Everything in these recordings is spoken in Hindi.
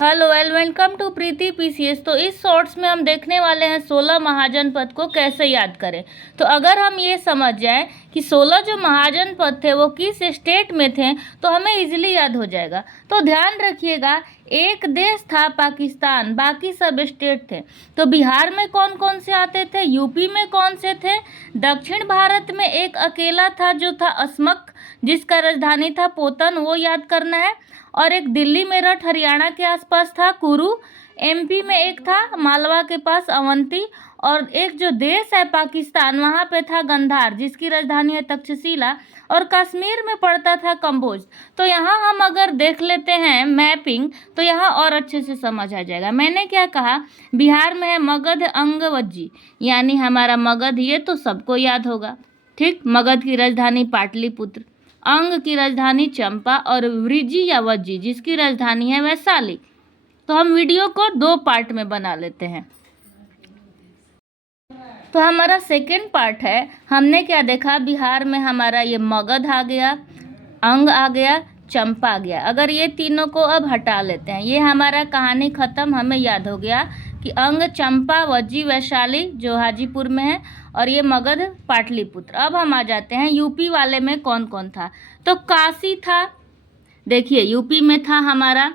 Hello welcome to Preeti PCS. तो इस शॉर्ट्स में हम देखने वाले हैं 16 महाजनपद को कैसे याद करें। तो अगर हम ये समझ जाएं कि 16 जो महाजनपद थे वो किस स्टेट में थे तो हमें इजीली याद हो जाएगा। तो ध्यान रखिएगा, एक देश था पाकिस्तान, बाकी सब स्टेट थे। तो बिहार में कौन कौन से आते थे, यूपी में कौन से थे, दक्षिण भारत में एक अकेला था जो था असमक, जिसका राजधानी था पोतन, वो याद करना है। और एक दिल्ली मेरठ हरियाणा के आसपास था कुरु, एमपी में एक था मालवा के पास अवंती, और एक जो देश है पाकिस्तान वहाँ पे था गंधार जिसकी राजधानी है तक्षशिला, और कश्मीर में पड़ता था कंबोज। तो यहाँ हम अगर देख लेते हैं मैपिंग तो यहाँ और अच्छे से समझ आ जाएगा। मैंने क्या कहा, बिहार में है मगध अंगवज्जी, यानी हमारा मगध, ये तो सबको याद होगा, ठीक। मगध की राजधानी पाटलिपुत्र, अंग की राजधानी चंपा, और वृज्जी या वज्जी जिसकी राजधानी है वैशाली। तो हम वीडियो को 2 पार्ट में बना लेते हैं। तो हमारा सेकेंड पार्ट है, हमने क्या देखा, बिहार में हमारा ये मगध आ गया, अंग आ गया, चंपा आ गया। अगर ये तीनों को अब हटा लेते हैं, ये हमारा कहानी खत्म, हमें याद हो गया कि अंग, चंपा, वज्जी, वैशाली जो हाजीपुर में है, और ये मगध पाटलिपुत्र। अब हम आ जाते हैं यूपी वाले में कौन कौन था। तो काशी था, देखिए यूपी में था हमारा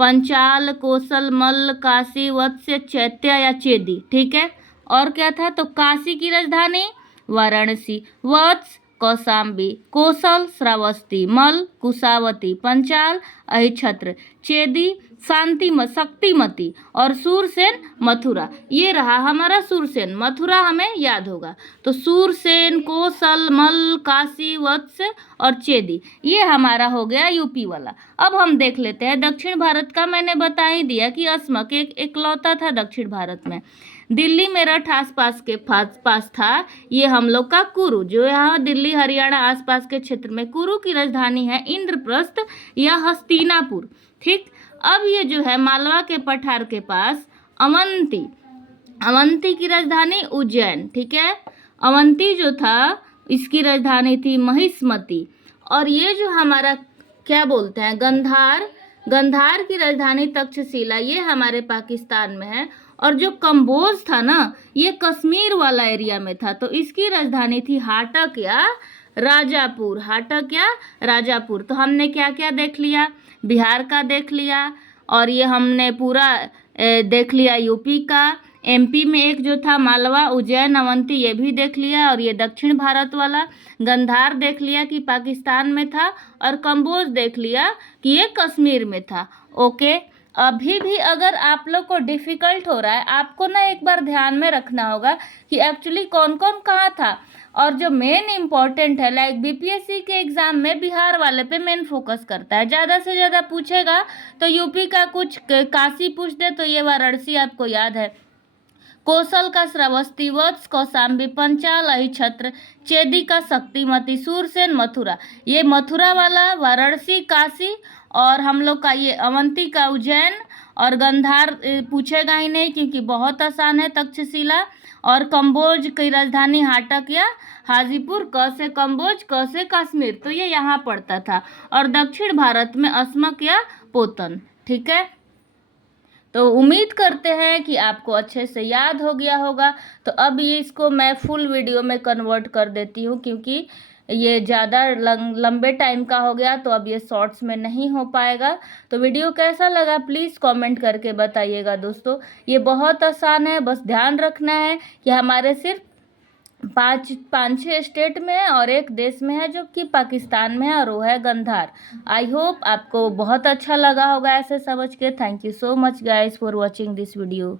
पंचाल, कोसल, मल्ल, काशी, वत्स्य, चैत्य या चेदी, ठीक है। और क्या था, तो काशी की राजधानी वाराणसी, वत्स कौशाम्बी, कोसल श्रावस्ती, मल कुशावती, पंचाल अहिछत्र, चेदी शक्तिमती, और सूरसेन मथुरा। ये रहा हमारा सूरसेन, मथुरा हमें याद होगा। तो सूरसेन, कोसल, मल, काशी, वत्स और चेदी, ये हमारा हो गया यूपी वाला। अब हम देख लेते हैं दक्षिण भारत का। मैंने बता ही दिया कि असमक एक इकलौता था दक्षिण भारत में। दिल्ली मेरठ आसपास के पास था ये हम लोग का कुरु, जो यहाँ दिल्ली हरियाणा आसपास के क्षेत्र में। कुरु की राजधानी है इंद्रप्रस्थ या हस्तिनापुर, ठीक। अब ये जो है मालवा के पठार के पास अवंती, अवंती की राजधानी उज्जैन, ठीक है। अवंती जो था इसकी राजधानी थी महिष्मती। और ये जो हमारा क्या बोलते हैं गंधार, गंधार की राजधानी तक्षशिला, ये हमारे पाकिस्तान में है। और जो कंबोज था ना, ये कश्मीर वाला एरिया में था, तो इसकी राजधानी थी हाटक या राजापुर, हाटक या राजापुर। तो हमने क्या क्या देख लिया, बिहार का देख लिया, और ये हमने पूरा देख लिया यूपी का। एमपी में एक जो था मालवा, उज्जैन, अवंती, ये भी देख लिया। और ये दक्षिण भारत वाला गंधार देख लिया कि पाकिस्तान में था, और कंबोज देख लिया कि ये कश्मीर में था। ओके, अभी भी अगर आप लोग को डिफ़िकल्ट हो रहा है, आपको ना एक बार ध्यान में रखना होगा कि एक्चुअली कौन कौन कहाँ था। और जो मेन इम्पॉर्टेंट है, लाइक बीपीएससी के एग्ज़ाम में बिहार वाले पे मेन फोकस करता है, ज़्यादा से ज़्यादा पूछेगा तो यूपी का कुछ काशी पूछ दे तो ये वाराणसी आपको याद है, कोसल का श्रावस्ती, वत्स कौशाम्बी, पंचाल अहिछत्र, चेदी का शक्तिमती, सूरसेन मथुरा। ये मथुरा वाला वाराणसी, काशी, और हम लोग का ये अवंती का उज्जैन, और गंधार पूछेगा ही नहीं क्योंकि बहुत आसान है तक्षशिला। और कंबोज की राजधानी हाटक या हाजीपुर, क से कंबोज, क से कश्मीर, तो ये यहाँ पड़ता था। और दक्षिण भारत में असमक या पोतन, ठीक है। तो उम्मीद करते हैं कि आपको अच्छे से याद हो गया होगा। तो अब ये इसको मैं फुल वीडियो में कन्वर्ट कर देती हूँ क्योंकि ये ज़्यादा लंबे टाइम का हो गया, तो अब ये शॉर्ट्स में नहीं हो पाएगा। तो वीडियो कैसा लगा प्लीज़ कमेंट करके बताइएगा दोस्तों। ये बहुत आसान है, बस ध्यान रखना है कि हमारे सिर्फ 5-6 स्टेट में है और एक देश में है जो कि पाकिस्तान में है, और वो है गंधार। आई होप आपको बहुत अच्छा लगा होगा ऐसे समझ के। Thank you so much guys for watching this video.